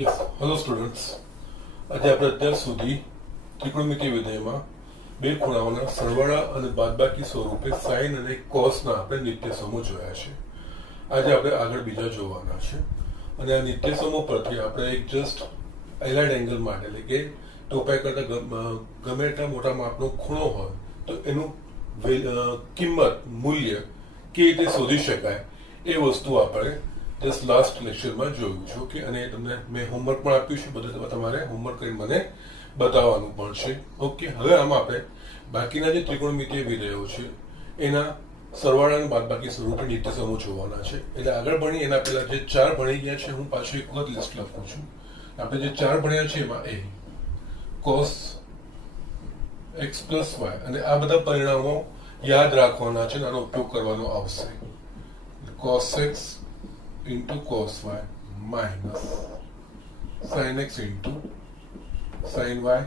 Yes hello students, આજે આપણે અત્યાર સુધી ત્રિકોણમિતિય વિધેયમાં બે ખૂણાઓના સરવાળા અને બાદબાકી સ્વરૂપે સાઇન અને કોસના આપણે નિત્યસમો જોયા છે. આજે આપણે આગળ બીજા જોવાના છે અને આ નિત્યસમો પરથી આપણે એક જસ્ટ એલાઇડ એંગલ માટે એટલે કે ટોપાઈ કરતા ગમે એટલા મોટા માપનો ખૂણો હોય તો એનું કિંમત મૂલ્ય કેવી રીતે શોધી શકાય એ વસ્તુ આપણે જસ્ટ લાસ્ટ લેક્ચરમાં જોયું છે. ઓકે, અને તમને મેં હોમવર્ક પણ આપ્યું છે, બધું તમારે હોમવર્ક કરીને મને બતાવવાનું પણ છે. ઓકે, હવે આમાં આપણે બાકીના જે ત્રિકોણમિતિય વિધેયો છે એના સરવાળા અને બાદબાકી સ્વરૂપે નિત્યસમો જોવાના છે. એટલે આગળ ભણી એના પહેલા જે ચાર ભણી ગયા છે હું પાછું એક વખત લિસ્ટ લખું છું. આપણે જે ચાર ભણ્યા છે એમાં એ cos x પ્લસ y અને આ બધા પરિણામો યાદ રાખવાના છે અને આનો ઉપયોગ કરવાનો આવશે. cos x into cos y minus sin x into sin y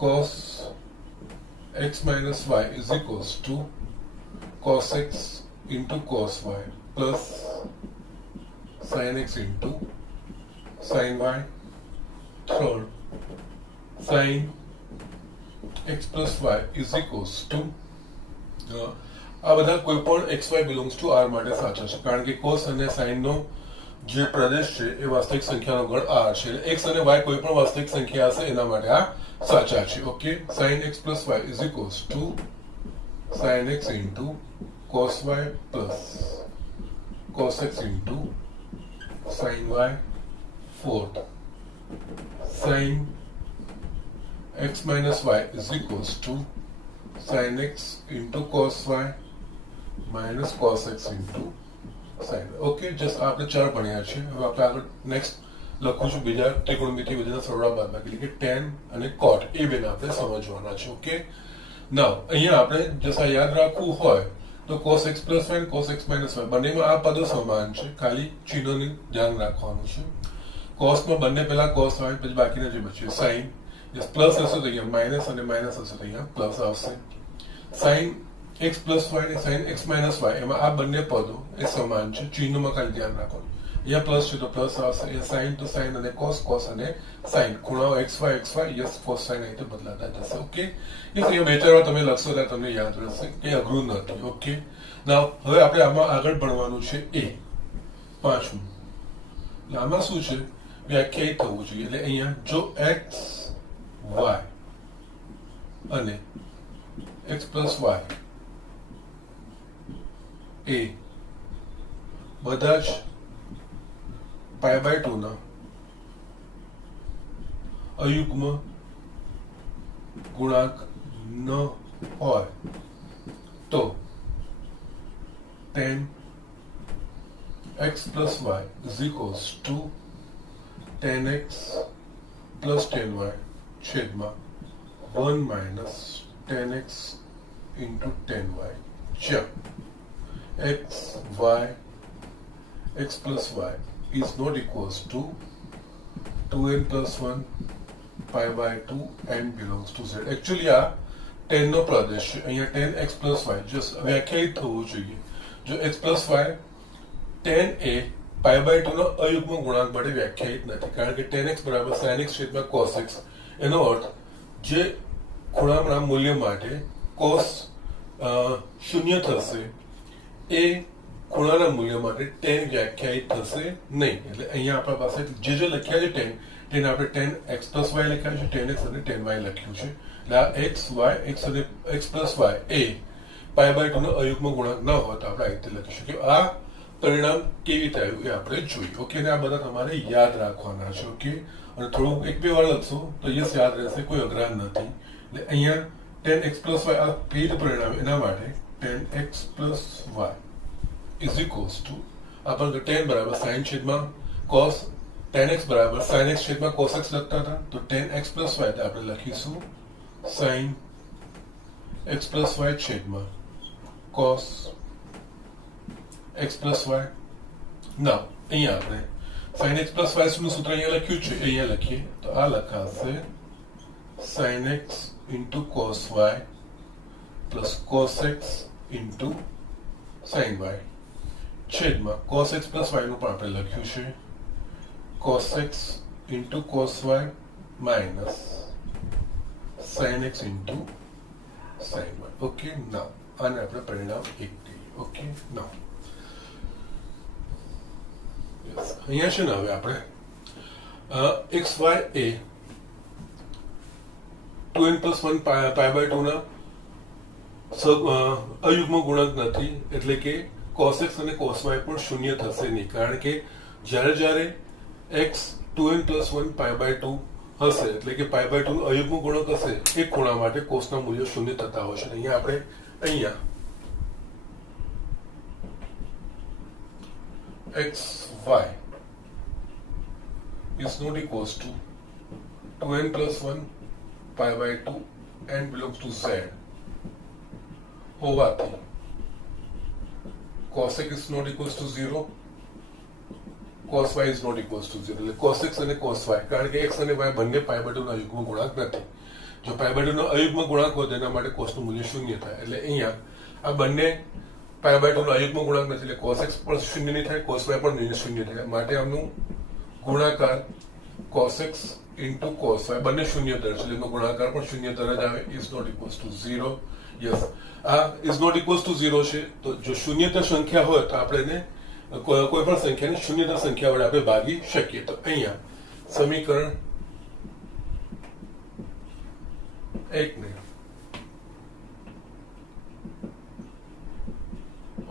cos x minus y is equals to cos x into cos y plus sin x into sin y. Third, sin x plus y is equals to આ બધા કોઈ પણ xy belongs to r માટે સાચા છે, કારણ કે cos અને sin નો જે પ્રદેશ છે એ વાસ્તવિક સંખ્યાનો ગણ r છે. એટલે x અને y કોઈ પણ વાસ્તવિક સંખ્યા હશે એના માટે આ સાચા છે. Okay, sin x plus y is equals to sin x into cos y plus cos x into sin y. Fourth, sin x minus y is equals to sin x into cos y minus cos x into sin y. Okay, just આપણે ચાર ભણ્યા છે. હવે આપણે આગળ next લખું છું બીજા ત્રિકોણમિતિય વિધેયના સરવાળા બાદબાકી એટલે કે tan અને cot એ બેને આપણે સમજવાના છે. ઓકે, નાઉ અહીંયા આપણે જસ્ટ આ યાદ રાખવું હોય તો cos x plus y અને cos x minus y બંનેમાં આ પદો સમાન છે, ખાલી ચિહ્નોને ધ્યાન રાખવાનું છે. કોસમાં બંને પહેલા cos આવે પછી બાકીના જે બચ્યું sin પ્લસ હશે તો અહીંયા માઇનસ અને માઇનસ હશે તો અહીંયા પ્લસ આવશે. sin x પ્લસ y અને sin x માઇનસ y એમાં આ બંને પદો એ સમાન છે, ચિહ્નોમાં ખાલી ધ્યાન રાખવાનું. અહીંયા પ્લસ છે તો પ્લસ આવશે, અહીંયા sin તો sin અને cos અને sin ખૂણાઓ xy યસ cos sin અહીં તો બદલાતા જશે. ઓકે, યસ અહીંયા બે ચાર વાર તમે લખશો એટલે તમને યાદ રહેશે, કે અઘરું નથી. ઓકે, નાઉ હવે આપણે આમાં આગળ ભણવાનું છે એ પાંચમું. આમાં શું છે, વ્યાખ્યાયિત થવું જોઈએ. એટલે અહીંયા જો x y અને x પ્લસ y એ બધા જ π/2 ના અયુગ્મ ગુણાંક ન હોય તો tan x plus y is equals to tan x plus tan y છેદમાં 1 minus tan x into tan y. જ્યાં x plus y is not equals to 2n plus 1 π/2 n belongs to z. Actually આ tan નો પ્રદેશ છે. અહીંયા tan x plus y just વ્યાખ્યાયિત થવું જોઈએ. જો x plus y tan એ π/2 નો અયુગ્મ ગુણાંક માટે વ્યાખ્યાયિત નથી, કારણ કે tan x બરાબર sin x છેદમાં cos x. એનો અર્થ જે ખૂણાના મૂલ્ય માટે cos શૂન્ય થશે એ ખૂણાના મૂલ્ય માટે tan વ્યાખ્યાયિત થશે નહીં. એટલે અહીંયા આપણા પાસે જે લખ્યા છે tan તેને આપણે tan x plus y લખ્યા છે, tan x અને tan y લખ્યું છે. એટલે આ x અને x plus y એ π/2 નો અયુગ્મ ગુણાંક ન હોય તો આપણે આ રીતે લખી શકીએ. આ પરિણામ કેવી રીતે આવ્યું એ આપણે જોઈએ. ઓકે, અને આ બધા તમારે યાદ રાખવાના છે. ઓકે, અને થોડું એક બે વાર લખશો તો યસ યાદ રહેશે, કોઈ અઘરા નથી. એટલે અહીંયા tan x plus y આ પેલું પરિણામ, એના માટે tan x plus y is equals to આપણે tan બરાબર sin છેદમાં cos, tan x બરાબર sin x છેદમાં cos x લખતા હતા તો tan x plus y આપણે લખીશું sin x plus y છેદમાં cos x plus y. ના અહીંયા આપણે sin x plus y નું સૂત્ર અહીંયા લખ્યું છે, અહીંયા લખીએ તો આ લખાશે sin x into cos y plus cos x into sin y છેદમાં cos x plus y નું પણ આપણે લખ્યું છે cos x into cos y minus sin x into sin y. Okay, now આને આપણે પરિણામ 1 કહીએ. ઓકે, નાઉ અહીંયા છે ને હવે આપણે xy A 2n plus 1 pi by 2 ના અયુગ્મ ગુણક નથી, એટલે કે cos x અને cos y પણ શૂન્ય થશે નહીં, કારણ કે જ્યારે x 2n plus 1 pi by 2 હશે, એટલે કે pi by 2 નું અયુગ્મ ગુણક હશે, એક ખૂણા માટે કોસના મૂલ્યો શૂન્ય થતા હોય છે. અહીંયા આપણે x y is not equals to 2n plus 1 pi by 2 and belongs to z હોવાથી cos x is not equals to 0, cos y is not equals to 0. એટલે cos x અને cos y, કારણ કે x અને y બંને pi by 2 નો અયુગ્મ ગુણાંક નથી. જો pi by 2 નો અયુગ્મ ગુણાંક હોય તેના માટે કોસનું મૂલ્ય શૂન્ય થાય. એટલે અહીંયા આ બંને pi by 2 નો અયુગ્મ ગુણાંક નથી, એટલે cos x પણ શૂન્ય નહીં થાય, cos y પણ શૂન્ય થાય. માટે આમનું ગુણાકાર cos x into cos y બંને શૂન્ય દર છે, એનો ગુણાકાર પણ શૂન્ય દર જ આવે. is not equals to 0. Yes, આ is not equals to 0 છે. તો જો શૂન્યતર સંખ્યા હોય તો આપણે એને કોઈ પણ સંખ્યાને શૂન્યતર સંખ્યા વડે આપણે ભાગી શકીએ. તો અહીંયા સમીકરણ 1 ને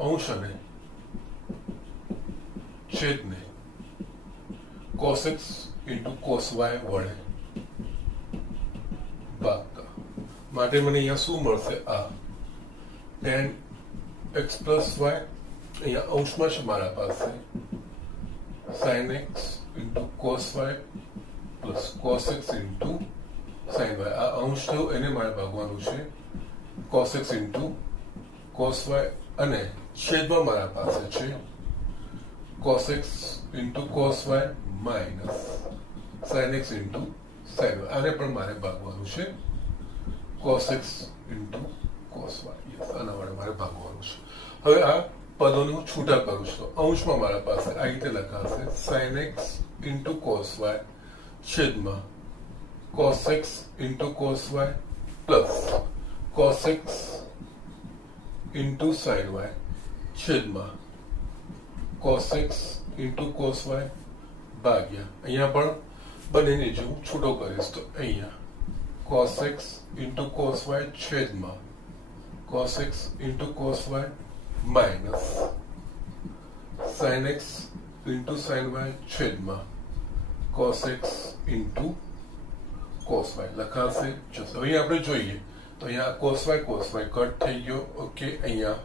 અંશ અને છેદને cos x into cos y વડે ભાગતા માટે મને અહીંયા શું મળશે? આ tan x plus y, અહીંયા અંશમાં છે મારા પાસે sin x into cos y plus cos x into sin y. આ અંશ થયો, એને મારે ભાગવાનું છે cos x into cos y, અને છેદમાં મારા પાસે છે cos x into cos y minus sin x into sin y. આને પણ મારે ભાગવાનું છે cos x into cos y. Yes, આના વડે મારે ભાગવાનું છે. હવે આ પદોને હું છૂટા કરું છું, તો અંશમાં મારા પાસે આ રીતે લખાશે sin x into cos y છેદમાં cos x into cos y plus cos x into sin y છેદમાં cos x into cos y ભાગ્યા, અહીંયા પણ બંનેને જો હું છૂટો કરીશ તો અહીંયા cos x into cos y છેદમાં cos x into cos y minus sin x into sin y છેદમાં cos x into cos y લખાશે. જો અહીંયા આપણે જોઈએ તો અહીંયા cos y કટ થઈ ગયો. ઓકે, અહીંયા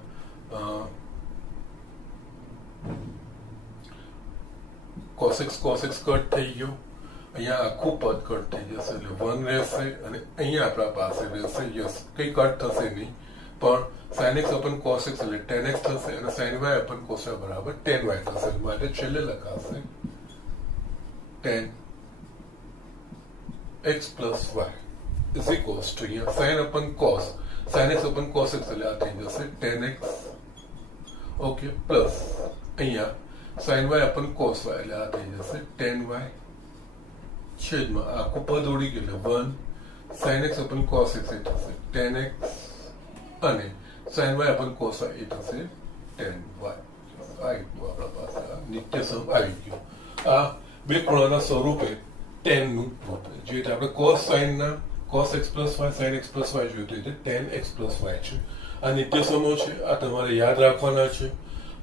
cos x કટ થઈ ગયો, અહીંયા આખું પદ કટ થઈ જશે, એટલે 1 રહેશે, અને અહીંયા આપણા પાસે રહેશે યસ, કઈ કટ થશે નહીં, પણ sin x upon cos x એટલે tan x થશે, અને sin y upon cos y બરાબર tan y થશે. માટે છેલ્લે લખાશે tan x plus y is equals to here sin upon cos, sin x upon cos x એટલે આ થઈ જશે tan x. ઓકે, પ્લસ અહીંયા sin y upon cos y એટલે આ થઈ જશે tan y છેદમાં આખું પદ ઉડી ગયું એટલે 1 sin x upon cos x એ થશે tan x, અને sin y upon cos y એ થશે tan y. આ રીતનું આપણા પાસે આ નિત્યસમ આવી ગયું. આ બે ખૂણાના સ્વરૂપે tan નું રૂપ, જે રીતે આપણે cos sin ના cos x plus y sin x plus y જોયું તે રીતે tan x plus y છે. આ નિત્યસમો છે, આ તમારે યાદ રાખવાના છે,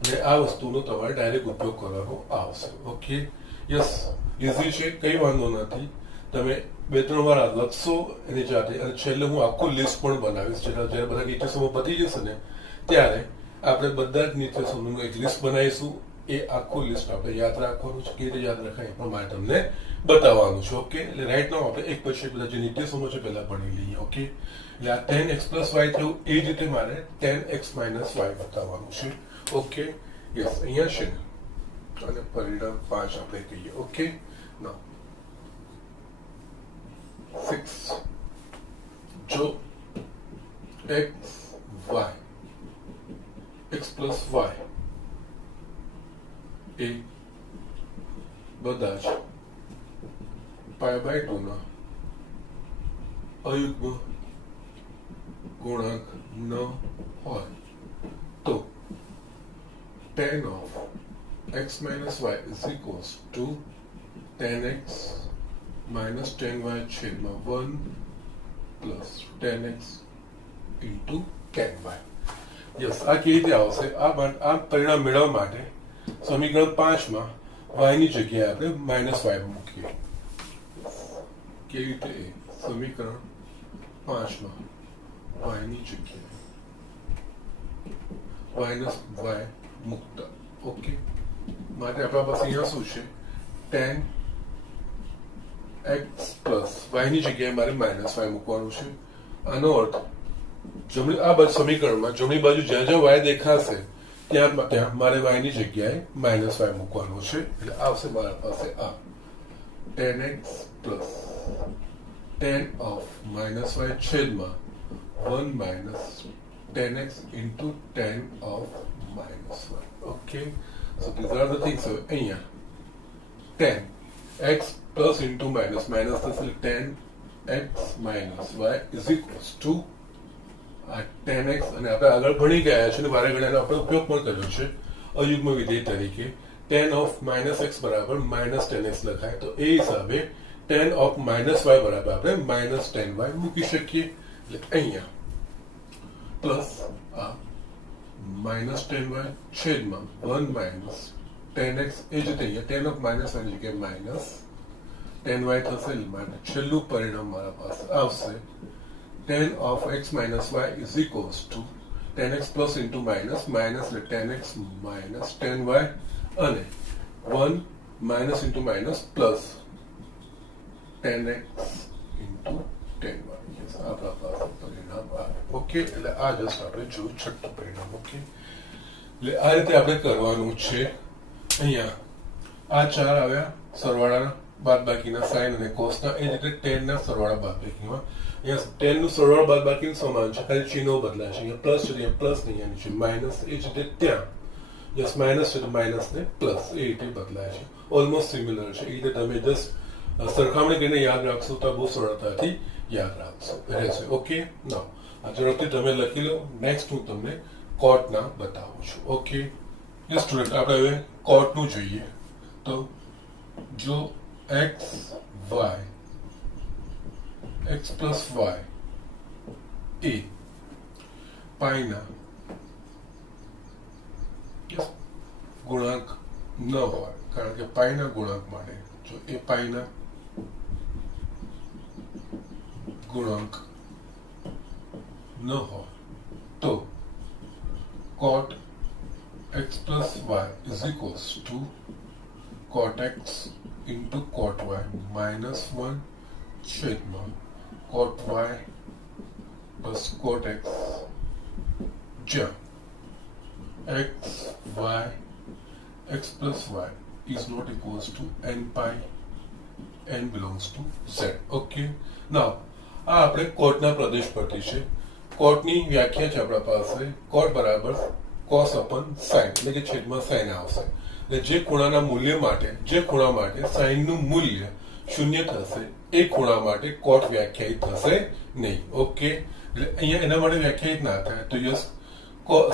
અને આ વસ્તુનો તમારે ડાયરેક્ટ ઉપયોગ કરવાનો આવશે. ઓકે, યસ, ઇઝી છે, કઈ વાંધો નથી. તમે 2-3 વાર લખશો એની જાતે, અને છેલ્લે હું આખું લિસ્ટ પણ બનાવીશ. જ્યારે બધા નિત્યસમો પતી જશે ને ત્યારે આપણે બધા જ નિત્યસમોનું એક લિસ્ટ બનાવીશું. એ આખું લિસ્ટ આપણે યાદ રાખવાનું છે, કેવી રીતે યાદ રખાય એ પણ મારે તમને બતાવવાનું છે. ઓકે, એટલે રાઈટ નાઉ આપણે એક પછી બધા જે નિત્યસમો છે પહેલા ભણી લઈએ. ઓકે, એટલે આ tan x plus y થયું, એ જ રીતે મારે tan x minus y બતાવવાનું છે. ઓકે, યસ, અહીંયા છે ને, અને પરિણામ 5 આપણે કહીએ. ઓકે, નાઉ 6 જો x plus y એ બધા જ પાઈ/2 ના અયુગ્મ ગુણાંક ન હોય તો tan of x minus y is equals to tan x minus tan y છેદમાં 1 plus tan x into tan y. Yes, આ કેવી રીતે આવશે? આ પરિણામ મેળવવા માટે સમીકરણ 5 માં y ની જગ્યાએ આપણે -y મૂકીએ. કેવી રીતે? સમીકરણ 5 માં y ની જગ્યાએ -y મૂકતા. ઓકે, માટે આપણા પાસે અહીંયા શું છે? tan x plus y ની જગ્યાએ મારે -y મૂકવાનું છે. આનો અર્થ જમણી આ બાજુ સમીકરણમાં જમણી બાજુ જ્યાં જ્યાં y દેખાશે ત્યાં મારે y ની જગ્યાએ -y મૂકવાનું છે. એટલે આવશે મારા પાસે આ tan x plus tan of -y છેદમાં 1 minus tan x into tan of -y. Okay, so these are the things. So અહીંયા tan x plus into minus થશે tan x minus y is equals to tan x, અને આપણે આગળ ભણી ગયા છે અને વારે ઘડીનો આપણે ઉપયોગ પણ કર્યો છે અયુગ્મ વિધેય તરીકે. tan of -x બરાબર -tan x લખાય, તો એ હિસાબે tan of -y બરાબર આપણે -tan y મૂકી શકીએ. એટલે અહીંયા પ્લસ આ -tan y છેદમાં 1 minus tan x, એ જ રીતે અહીંયા tan of -y ની જગ્યાએ -tan y થશે. માટે છેલ્લું પરિણામ મારા પાસે આવશે tan of x minus y is equals to tan x plus into minus એટલે tan x minus tan y, અને 1 minus into minus plus tan x into tan y. Yes, આપણા પાસે પરિણામ આવે. ઓકે, એટલે આ જસ્ટ આપણે જોયું છઠ્ઠું પરિણામ. ઓકે, એટલે આ રીતે આપણે કરવાનું છે. અહીંયા આ 4 આવ્યા સરવાળાના બાદબાકીના સાઇન અને કોસના, એ જ રીતે tan ના સરવાળા બાદબાકીમાં અહીંયા tan નું સરવાળા બાદબાકીનું સમાન છે, ખાલી ચિહ્નો બદલાશે. અહીંયા પ્લસ છે, અહીંયા પ્લસ નહીં, અહીંયા છે માઇનસ. એ જ રીતે ત્યાં જસ્ટ માઇનસ છે તો માઇનસ ને પ્લસ, એ રીતે બદલાય છે. ઓલમોસ્ટ સિમિલર છે. એ રીતે તમે જસ્ટ સરખામણી કરીને યાદ રાખશો તો બહુ સરળતાથી યાદ રાખશો રહેશે. ઓકે, ના આ ઝડપથી તમે લખી લો. નેક્સ્ટ હું તમને કોટના બતાવું છું. ઓકે સ્ટુડન્ટ, આપણે હવે કોટનું જોઈએ. તો જો x plus y એ પાઈના ગુણાંક ન હોય, કારણ કે પાઈના ગુણાંક માટે જો એ પાઈના ગુણાંક ન હોય તો cot x plus y is equals to cot x into cot y minus 1 છેદમાં cot y plus cot x, જ્યાં x plus y is not equals to n pi, n belongs to z. Okay, now આ આપણે કોટના પ્રદેશ પરથી છે. કોટની વ્યાખ્યા છે આપણા પાસે કોટ બરાબર cos upon sin, એટલે કે છેદમાં sin આવશે. એટલે જે ખૂણાના મૂલ્ય માટે sin નું મૂલ્ય 0 થશે એ ખૂણા માટે કોટ વ્યાખ્યાયિત થશે નહીં. ઓકે, એટલે અહીંયા એના માટે વ્યાખ્યાયિત ના થાય. તો યસ,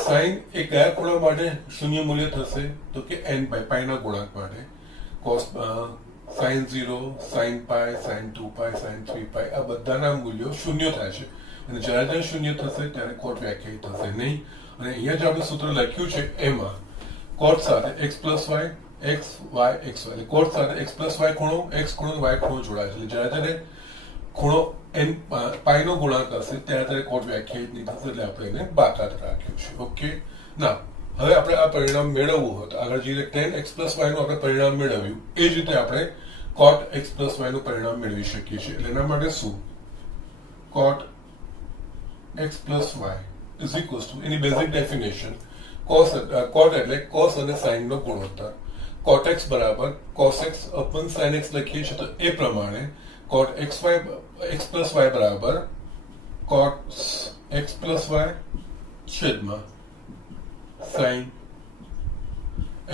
sin એ કયા ખૂણા માટે 0 મૂલ્ય થશે? તો કે n pi, પાઈના ગુણાંક માટે. cos sin 0, sin pi, sin 2 pi, sin 3 pi આ બધાના મૂલ્યો 0 થાય છે, અને જ્યારે 0 થશે ત્યારે કોટ વ્યાખ્યાયિત થશે નહીં. અને અહીંયા જે આપણે સૂત્ર લખ્યું છે એમાં કોટ સાથે x plus y, x y x y, એટલે કોટ સાથે x plus y ખૂણો, x ખૂણો, y ખૂણો જોડાય છે. એટલે જ્યારે ખૂણો n પાઈનો ગુણાંક હશે ત્યારે કોટ વ્યાખ્યાયિત નહીં થશે, એટલે આપણે એને બાકાત રાખ્યું છે. ઓકે, ના હવે આપણે આ પરિણામ મેળવવું હોય તો આગળ જે રીતે tan x plus y નું આપણે પરિણામ મેળવ્યું એ જ રીતે આપણે cot x plus y નું પરિણામ મેળવી શકીએ છીએ. એટલે એના માટે શું? cot x plus y is equals to, any basic definition cot એટલે cos અને sin નો ગુણોત્તર. cot x બરાબર cos x upon sin x લખીએ છીએ, તો એ પ્રમાણે cot x plus y બરાબર cot x plus y છેદમાં sin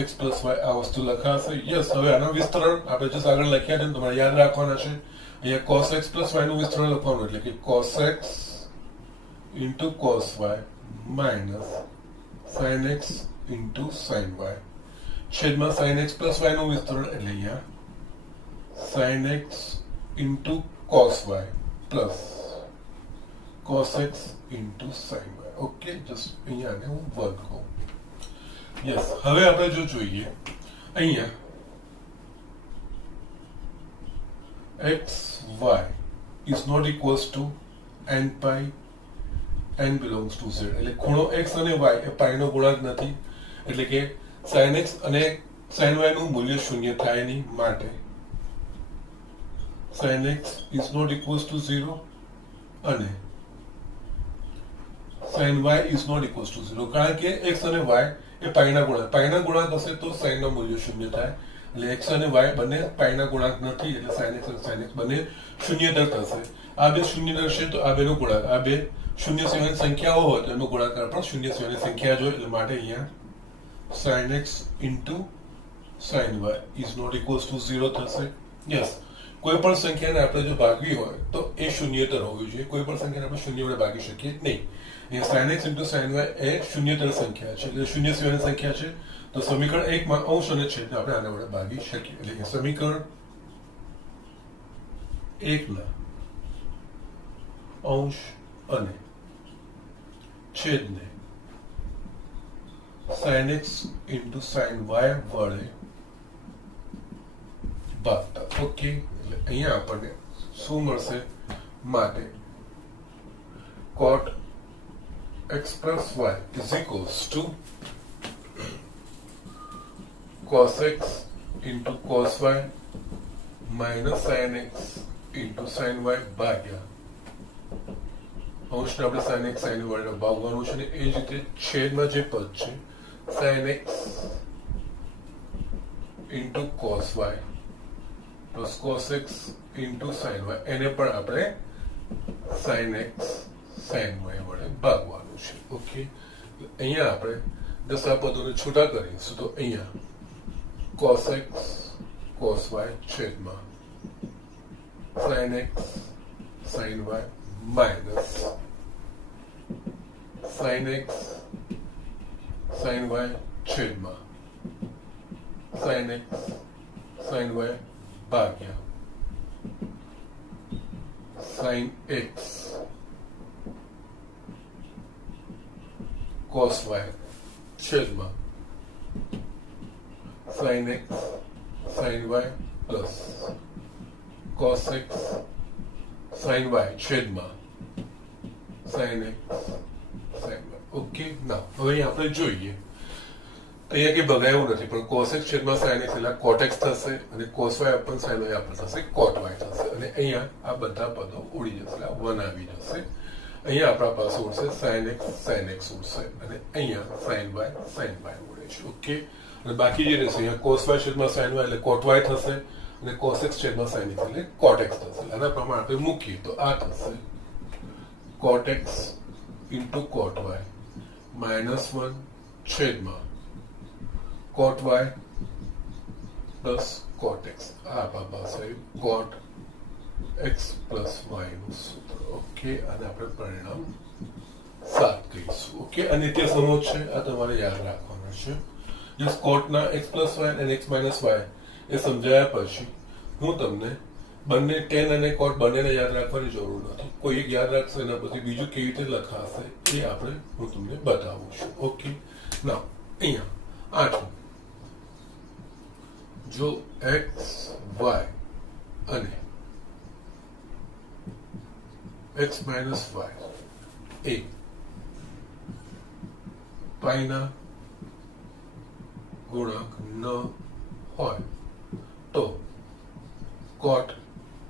x પ્લસ વાય આ વસ્તુ લખાશે. યસ, હવે આનું વિસ્તરણ આપણે just આગળ લખ્યા છે તમારે યાદ રાખવાના છે. અહીંયા cos x પ્લસ વાય નું વિસ્તરણ લખવાનું એટલે કે cos x into cos y minus sin x into sin y છેદમાં sin x પ્લસ y નું વિસ્તરણ એટલે અહીંયા sin x into cos y plus cos x into sin y. Okay, just અહીંયા આને હું વર્ગ કહું. યસ, હવે આપણે જો જોઈએ અહીંયા x y is not equals to n pi n belongs to z એટલે ખૂણો x અને y એ પાઈ નો ગુણાંક નથી એટલે કે sin x અને sin y નું મૂલ્ય શૂન્ય થાય નહીં માટે sin x is not equals to 0 અને sin y is not equals to 0 કારણ કે x અને y એ પાઈના ગુણાંક હશે તો sin નું મૂલ્ય શૂન્ય થાય એટલે x અને y બંને પાઈના ગુણાંક નથી એટલે sin x અને sin x બંને શૂન્યતર થશે. આ બે શૂન્યતર છે તો આ બેનો ગુણાકાર આ બે શૂન્ય સિવાયની સંખ્યાઓ હોય તો એનો ગુણાકાર પણ શૂન્ય સિવાયની સંખ્યા જોઈએ એટલે માટે અહીંયા sin x into sin y is not equals to 0 થશે. યસ, કોઈ પણ સંખ્યાને આપણે જો ભાગવી હોય તો એ શૂન્યતર હોવી જોઈએ. કોઈ પણ સંખ્યાને આપણે શૂન્ય વડે ભાગી શકીએ નહીં. અહીંયા sin x into sin y એ શૂન્યતર સંખ્યા છે એટલે શૂન્ય સિવાયની સંખ્યા છે તો સમીકરણ 1 માં અંશ અને છેદ આપણે આના વડે ભાગી શકીએ એટલે સમીકરણ 1 ના અંશ અને છેદને sin x into sin y વડે ભાગતા. ઓકે, એટલે અહીંયા આપણને શું મળશે માટે cot x plus y is equals to cos x into cos y minus sin x into sin y ભાગ્યા અંશને આપણે sin x sin y વડે ભાગવાનું છે ને એ જ રીતે છેદમાં જે પદ છે sin x into cos y plus cos x into sin y એને પણ આપણે sin x sin y વડે ભાગવાનું છે. ઓકે, અહીંયા આપણે 10 આ પદોને છૂટા કરીશું તો અહીંયા cos x cos y છેદમાં sin x sin y minus sin x sin y છેદમાં sin x sin y ભાગ્યા sin x cos y છેદમાં sin x sin y plus cos x sin y છેદમાં sin x sin y. Okay, ના હવે આપણે જોઈએ અહીંયા કે બગાયું નથી પણ cos x છેદમાં sin x એટલે cot x થશે અને cos y upon sin y આપણે થશે cot y થશે અને અહીંયા આ બધા પદો ઉડી જશે એટલે 1 આવી જશે. અહીંયા આપણા પાસે ઉડશે sin x ઉડશે અને અહીંયા sin y ઉડે છે. ઓકે, અને બાકી જે રહેશે અહીંયા cos y છેદમાં sin y એટલે cot y થશે અને cos x છેદમાં sin x એટલે cot x થશે. આના પ્રમાણે આપણે મૂકીએ તો આ થશે cot x into cot y minus 1 છેદમાં cot y plus cot x. આ આપણા પાસે cot x plus y નું સૂત્ર. ઓકે, અને આપણે પરિણામ 7 કહીશું. ઓકે, આ નિત્ય સમોચ્ચ છે, આ તમારે યાદ રાખવાનું છે. જસ્ટ cot ના x plus y અને x minus y એ સમજાયા પછી હું તમને બંને tan અને cot બંનેને યાદ રાખવાની જરૂર નથી. કોઈ એક યાદ રાખશે એના પછી બીજું કેવી રીતે લખાશે એ આપણે હું તમને બતાવું છું. ઓકે, ના અહીંયા 8 જો x y અને x minus y એ પાઈના ગુણાંક ન હોય તો cot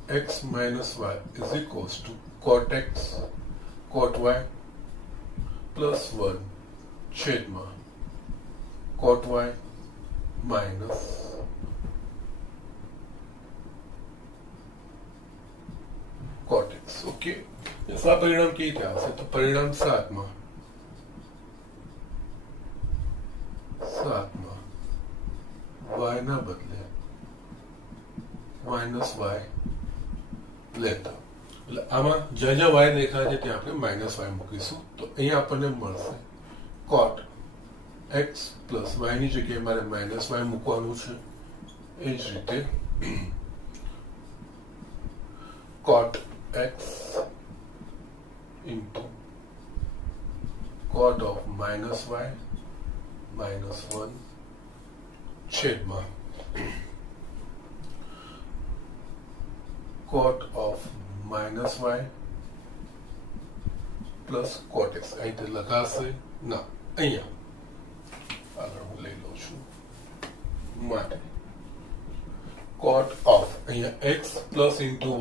x minus y is equals to cot x cot y plus 1 છેદમાં cot y minus cot x. Okay, આ પરિણામ કેવી રીતે આવશે તો પરિણામ 7 માં માઇનસ વાય લેતા. એટલે આમાં જ્યાં જ્યાં વાય દેખાય છે ત્યાં આપણે માઇનસ વાય મૂકીશું. તો અહીંયા આપણને મળશે કોટ એક્સ પ્લસ વાયની જગ્યાએ મારે માઇનસ વાય મૂકવાનું છે. એ જ રીતે cot x into cot of minus y minus 1 છેદમાં cot of minus y plus cot x. આ રીતે લખાશે ના, અહીંયા આગળ હું લઈ લઉં છું માટે cot of અહીંયા x plus into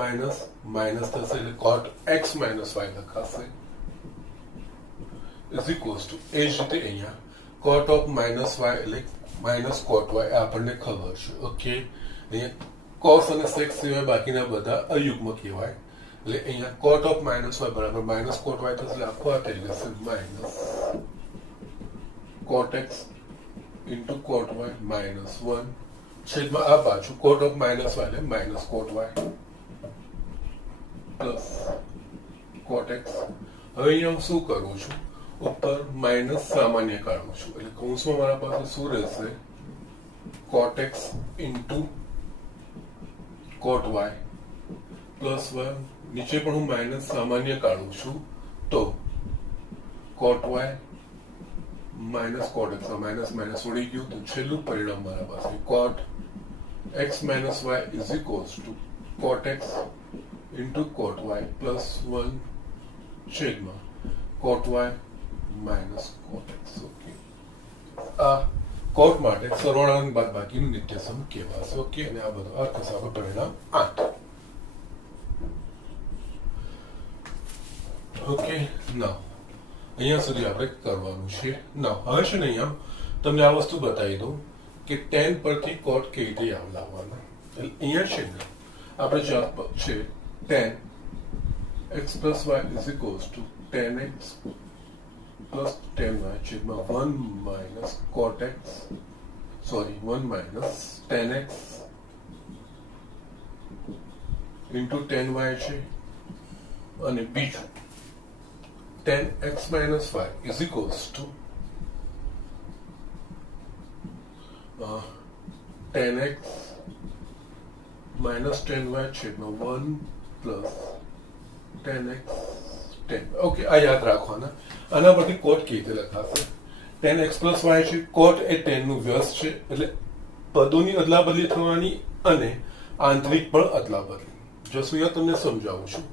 minus minus થશે એટલે cot x માઇનસ y લખાશે ઇઝ ઇક્વલ્સ ટુ એ જ રીતે અહીંયા cot of minus y એટલે માઇનસ cot y આપણને ખબર છે. ઓકે, અહીંયા cos અને sec સિવાય બાકીના બધા અયુગ્મ કહેવાય. એટલે અહીંયા cot of minus y બરાબર માઇનસ cot y થશે. એટલે આખું આ થઈ જશે minus cot x into cot y minus 1 છેદમાં આ પાછું cot of minus y એટલે minus cot y plus cot x. હવે અહીંયા હું શું કરું છું, ઉપર માઇનસ સામાન્ય કાઢું છું. એટલે કૌંસમાં મારા પાસે શું રહેશે, cot x into cot y plus 1 નીચે પણ હું માઇનસ સામાન્ય કાઢું છું. તો cot y minus cot x minus minus ઉડી ગયું. તો છેલ્લું પરિણામ મારા પાસે cot x minus y is equals to cot x into cot y plus 1 છેદમાં cot y minus cot x. Okay, આ કોટ માટે સરવાળાની બાદબાકીનું નિત્યસમ કહેવાશે. ઓકે, અને આ બધું અર્થશાસ્ત્ર પરિણામ 8. ઓકે, નાવ અહીંયા સુધી આપણે કરવાનું છે. નાવ હવે છે ને અહીંયા તમને આ વસ્તુ બતાવી દઉં કે tan પરથી કોટ કેવી રીતે યાદ લાવવાના. એટલે અહીંયા છે ને આપણે જવાબ છે tan x plus y is equals to tan x plus tan y છેદમાં 1 minus cot x, sorry 1 minus tan x into tan y છે. અને બીજું tan x minus y is equals to tan x minus tan y છેદમાં 1 plus tan x tan. Okay, આ યાદ રાખવાના. આના પરથી કોટ કેવી રીતે લખાશે, tan x પ્લસ y છે, કોટ એ tan નું વ્યસ્ત છે. એટલે પદોની અદલા બદલી થવાની અને આંતરિક પણ અદલા બદલી. જો શું તમને સમજાવું છું,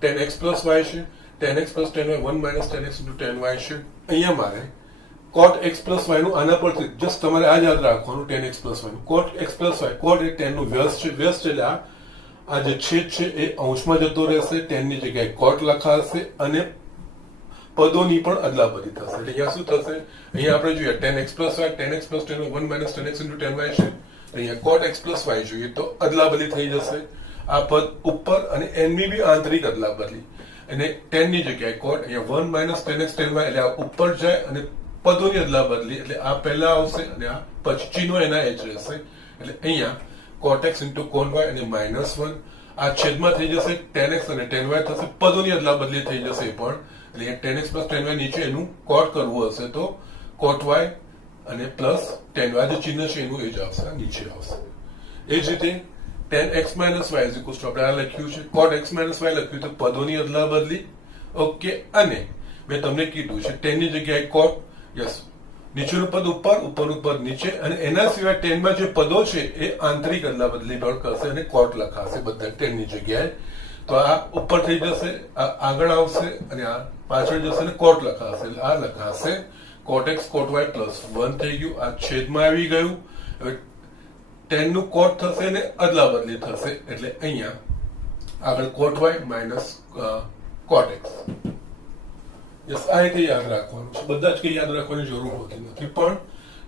tan x પ્લસ y છે, tan x plus tan y 1 minus tan x into tan y છે. અહીંયા મારે cot x પ્લસ y નું આના પરથી જસ્ટ તમારે આ યાદ રાખવાનું, tan x પ્લસ y નું cot x પ્લસ y, કોટ એ tan નું વ્યસ્ત છે. વ્યસ્ત એટલે આ જે છેદ છે એ અંશમાં જતો રહેશે, tan ની જગ્યાએ cot લખાશે અને પદોની પણ અદલા બદલી થશે. એટલે અહીંયા શું થશે, અહીંયા આપણે જોઈએ tan x plus y, tan x plus tan y 1 minus tan x into tan y છે. અહીંયા cot x પ્લસ y જોઈએ તો અદલા બદલી થઈ જશે. આ પદ ઉપર અને એની બી આંતરિક અદલા બદલી. અને tan ની જગ્યાએ cot, અહીંયા 1 minus tan x tan y એટલે આ ઉપર જાય અને પદોની અદલા બદલી. એટલે આ પહેલા આવશે અને આ પછી ચિહ્નો એના એ જ રહેશે. એટલે અહીંયા cot x into cot y અને માઇનસ 1 આ છેદમાં થઈ જશે, tan x અને tan y થશે, પદોની અદલા બદલી થઈ જશે. પણ એટલે tan x plus tan y નીચે એનું કોટ કરવું હશે તો cot y અને પ્લસ tan y જે ચિહ્ન છે એનું એ જ આવશે, નીચે આવશે. એ જ રીતે tan x minus y is equal to આપણે આ લખ્યું છે, cot x માઇનસ y લખ્યું તો પદોની અદલા બદલી. ઓકે, અને મેં તમને કીધું છે tan ની જગ્યાએ cot, યસ, નીચેનું પદ ઉપર, ઉપરનું પદ નીચે, અને એના સિવાય tan માં જે પદો છે એ આંતરિક અદલા બદલી પણ કરશે અને કોટ લખાશે બધા tan ની જગ્યાએ. તો આ ઉપર થઈ જશે, આ આગળ આવશે અને આ પાછળ જશે અને કોટ લખાશે. એટલે આ લખાશે cot x cot y plus 1 થઈ ગયું, આ છેદમાં આવી ગયું. હવે tan નું કોટ થશે ને અદલા બદલી થશે. એટલે અહીંયા આગળ cot y minus cot x. Yes, આ રીતે યાદ રાખવાનું છે. બધા જ કઈ યાદ રાખવાની જરૂર હોતી નથી, પણ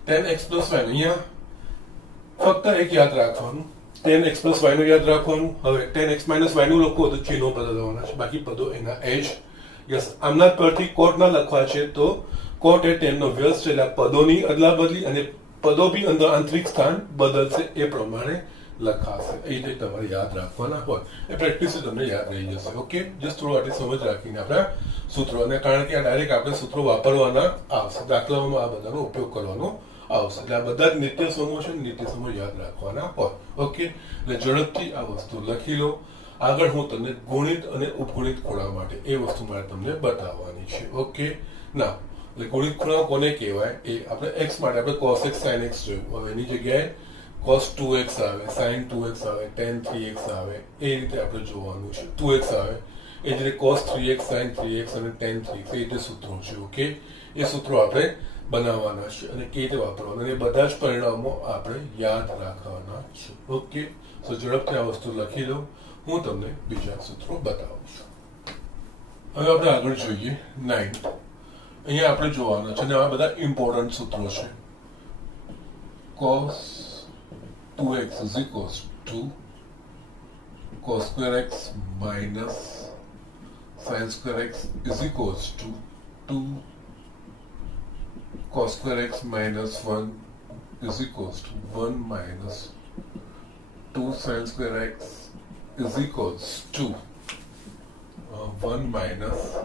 tan x પ્લસ y અહીંયા ફક્ત એક યાદ રાખવાનું, tan x પ્લસ y નું યાદ રાખવાનું. હવે tan x માઇનસ y નું લખવું તો ચિહ્નો બદલવાના છે, બાકી પદો એના એ જ. યસ, આમના પરથી કોટ ના લખવા છે તો કોટ એ tan નો વ્યસ્ત છે. એટલે પદોની અદલા બદલી અને પદો બી અંદર આંતરિક સ્થાન બદલશે એ પ્રમાણે લખાશે. એ રીતે તમારે યાદ રાખવાના હોય. એ પ્રેક્ટિસથી તમને યાદ રહી જશે. ઓકે, જસ્ટ થોડું આટલી સમજ રાખીને આપણે સૂત્રો, અને કારણ કે આ ડાયરેક્ટ આપણે સૂત્રો વાપરવાના આવશે, દાખલાઓમાં આ બધાનો ઉપયોગ કરવાનો આવશે. એટલે આ બધા જ નિત્ય સમૂહ છે, નિત્ય સમૂહ યાદ રાખવાના હોય. ઓકે, એટલે ઝડપથી આ વસ્તુ લખી લો. આગળ હું તમને ગુણિત અને ઉપગુણિત ખૂણા માટે એ વસ્તુ મારે તમને બતાવવાની છે. ઓકે, ના એટલે ગુણિત ખૂણા કોને કહેવાય એ આપણે એક્સ માટે આપણે cos x sin x જોયું. હવે એની જગ્યાએ cos 2x આવે, sin 2x આવે, tan 3x આવે, એ રીતે આપણે જોવાનું છે. 2x આવે એ જ રીતે cos 3x sin 3x અને tan 3x, એ રીતે સૂત્રો છે. ઓકે, એ સૂત્રો આપણે બનાવવાના છે અને કેવી રીતે વાપરવાના, અને બધા જ પરિણામો આપણે યાદ રાખવાના છે. ઓકે, તો ઝડપથી આ વસ્તુ લખી લો. હું તમને બીજા સૂત્રો બતાવું છું. હવે આપણે આગળ જોઈએ 9th. અહીંયા આપણે જોવાના છે, અને આ બધા ઇમ્પોર્ટન્ટ સૂત્રો છે. cos 2x is equals to cos square x minus sin square x is equals to 2 cos square x minus 1 is equals to 1 minus 2 sin square x is equals to 1 minus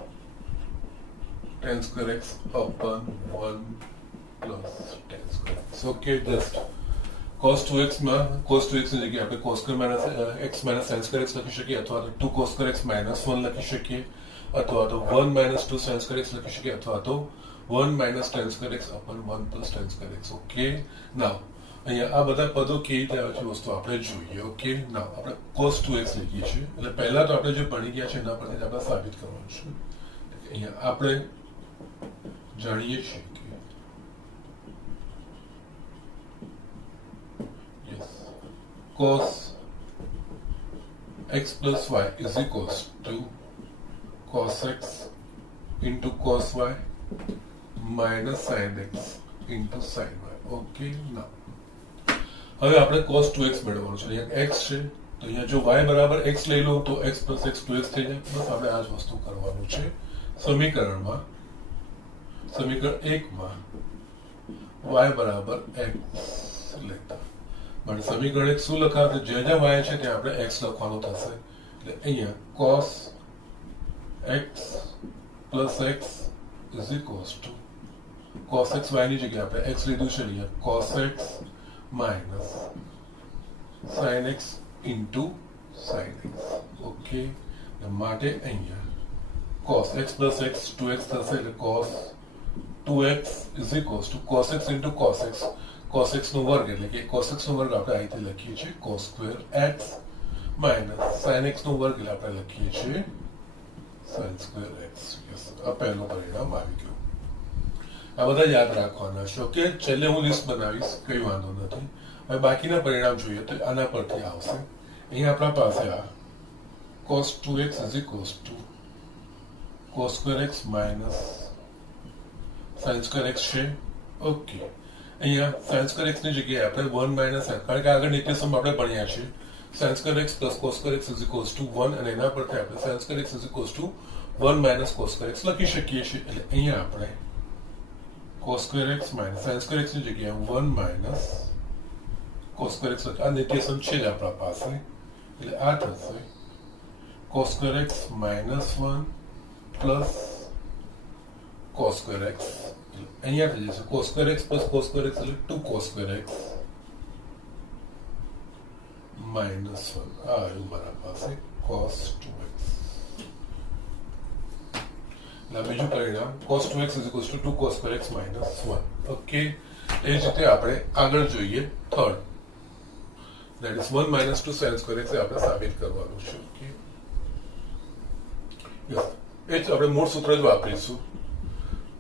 tan square x upon 1 plus tan square x. Okay, just cos 2x માં cos 2x ની જગ્યાએ આપણે cos square minus x minus sin square x લખી શકીએ, અથવા તો 2 cos square x minus 1 લખી શકીએ, અથવા તો 1 minus 2 sin square x લખી શકીએ, અથવા તો 1 minus tan square x upon 1 plus tan square x. Okay, now અહીંયા આ બધા પદો કેવી રીતે આવે છે વસ્તુ આપણે જોઈએ. ઓકે, નાવ આપણે cos 2x લખીએ છીએ, એટલે પહેલા તો આપણે જે ભણી ગયા છે એના પરથી જ આપણે સાબિત કરવાનું છે. અહીંયા આપણે જાણીએ છીએ કે cos x plus y is equals to cos x into cos y minus sin x into sin y. Okay, ના હવે આપણે cos 2x મેળવવાનું છે. અહીંયા x છે, તો અહીંયા જો y બરાબર x લઈ લો તો x plus x 2x થઈ જાય. બસ આપણે આ જ વસ્તુ કરવાનું છે. સમીકરણ 1 માં y બરાબર x લેતા માટે સમીકરણ 1 શું લખાશે? જ્યાં જ્યાં y છે ત્યાં આપણે x લખવાનું થશે. એટલે અહીંયા cos x plus x is equals to cos x y ની જગ્યાએ આપણે x લીધું છે, અહીંયા cos x minus sin x into sin x. Okay, માટે અહીંયા cos x plus x 2x થશે, એટલે cos 2x is equals to cos x into cos x, cos x નો વર્ગ, એટલે કે cos x નો વર્ગ આપણે આ રીતે લખીએ છીએ cos square x minus sin x નો વર્ગ, એટલે આપણે લખીએ છીએ sin square x. આ પહેલું પરિણામ આવી ગયું. આ બધા યાદ રાખવાના છે. ઓકે, છેલ્લે હું લિસ્ટ બનાવીશ, કઈ વાંધો નથી. હવે બાકીના પરિણામ જોઈએ તો આના પરથી આવશે. અહીંયા આપણા પાસે આ cos 2x is equals to cos square x minus sin square x છે. ઓકે, અહીંયા sin square x ની જગ્યાએ આપણે 1 minus sin, કારણ કે આગળ નિત્ય સમ આપણે ભણ્યા છે, sin square x plus cos square x is equals to 1, અને એના પરથી આપણે sin square x is equals to 1 minus cos square x લખી શકીએ છીએ. એટલે અહીંયા આપણે cos square x minus sin square x ની જગ્યાએ 1 minus cos square x લખી, આ નિત્ય સમ છે જ આપણા પાસે. એટલે આ થશે cos square x minus 1 plus cos square x. અહીંયા થઈ જશે cos square x plus cos square x, એટલે 2 cos square x minus 1. આ આવ્યું મારા પાસે cos 2x. બીજું પરિણામ cos 2x is equals to 2 cos square x minus 1. Okay, એ જ રીતે આપણે આગળ જોઈએ third, that is 1 minus 2 sin square x, આપણે સાબિત કરવાનું છે. ઓકે, યસ, એ જ આપણે મૂળ સૂત્ર જ વાપરીશું.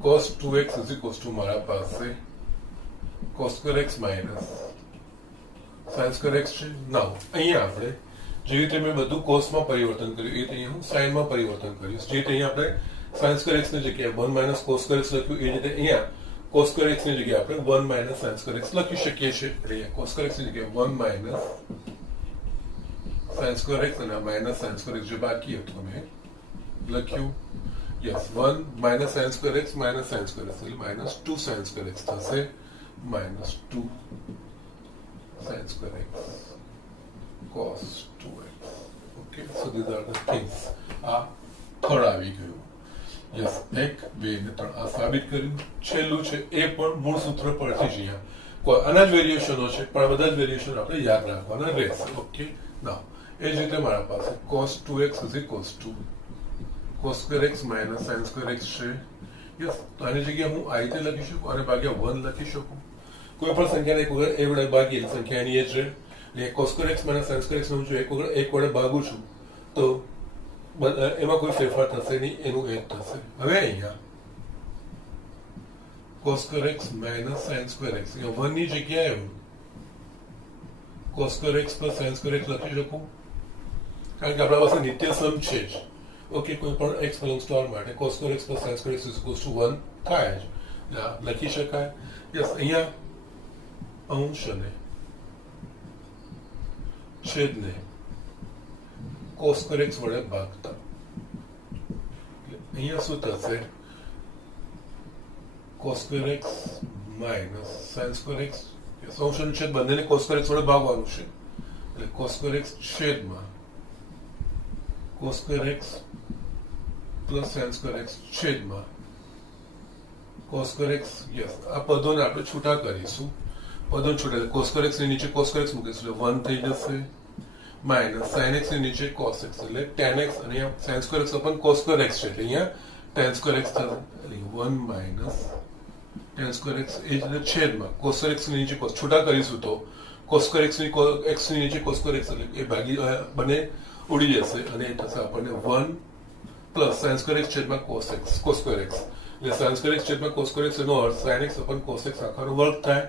cos 2x is equals to મારા પાસે cos square x minus sin square x છે. નાઉ અહીંયા આપણે જે રીતે મેં બધું cosમાં પરિવર્તન કર્યું, એ રીતે અહીંયા હું sineમાં પરિવર્તન કરીશ. જે રીતે અહીંયા આપણે sin square x ની જગ્યાએ 1 minus cos square x લખ્યું, એ રીતે અહીંયા cos square x ની જગ્યાએ આપણે 1 minus sin square x લખી શકીએ છીએ. એટલે અહીંયા cos square x ની જગ્યાએ 1 minus sin square x અને minus sin square x જે બાકી હતું મેં લખ્યું. Yes, 1 minus sin square x minus sin square x, એટલે minus 2 sin square x થશે, minus 2 sin square x. cos 2x. Okay, so these are the things. આ third આવી ગયું. યસ, 1 2 ને 3 આ સાબિત કર્યું. છેલ્લું છે એ પણ મૂળ સૂત્ર પરથી જ અહીંયા આના જ વેરિએશનો છે, પણ બધા જ વેરિએશન આપણે યાદ રાખવાના રહેશે. ઓકે, નાઉ એ જ રીતે મારા પાસે cos 2x is equals to cos square x minus sin square x છે. યસ, તો આની જગ્યાએ હું આ રીતે લખી શકું અને ભાગ્યા 1 લખી શકું. કોઈ પણ સંખ્યાને એક વખત એ વડે ભાગીએ સંખ્યા એની એ જ રહે. એટલે cos square x minus sin square x હું જો એક વડે ભાગું છું તો એમાં કોઈ ફેરફાર થશે નહીં, એનું એ જ થશે. હવે અહીંયા cos square x minus sin square x, અહીંયા 1 ની જગ્યાએ હું cos square x plus sin square x લખી શકું, કારણ કે આપણા પાસે નિત્યસમ છે જ. ઓકે, કોઈ પણ x belongs to R માટે cos square x plus sin square x is equals to 1 થાય જ, લખી શકાય. યસ, અહીંયા અંશ અને છેદને cos square x વડે ભાગતા અહીંયા શું થશે? cos square x minus sin square x, અંશ અને છેદ બંનેને cos square x વડે ભાગવાનું છે, એટલે cos square x છેદમાં cos square x plus sin square x છેદમાં cos square x. યસ, આ પદોને આપણે છૂટા કરીશું. પદોને છૂટા cos square x ની નીચે cos square x મૂકીશું એટલે 1 થઈ જશે, માઇનસ sin x ની નીચે cos x એટલે tan x, અને અહીંયા sin square x upon cos square x છે એટલે અહીંયા tan square x થશે, એટલે 1 માઇનસ tan square x એ જ છેદમાં cos square x ની નીચે cos, છૂટા કરીશું તો cos square x ની નીચે cos square x એટલે એ ભાગી બને ઉડી જશે અને એ થશે આપણને 1 પ્લસ sin square x છેદમાં cos square x, એટલે sin square x છેદમાં cos square x એનો અર્થ sin x upon cos x આખાનો વર્ગ થાય,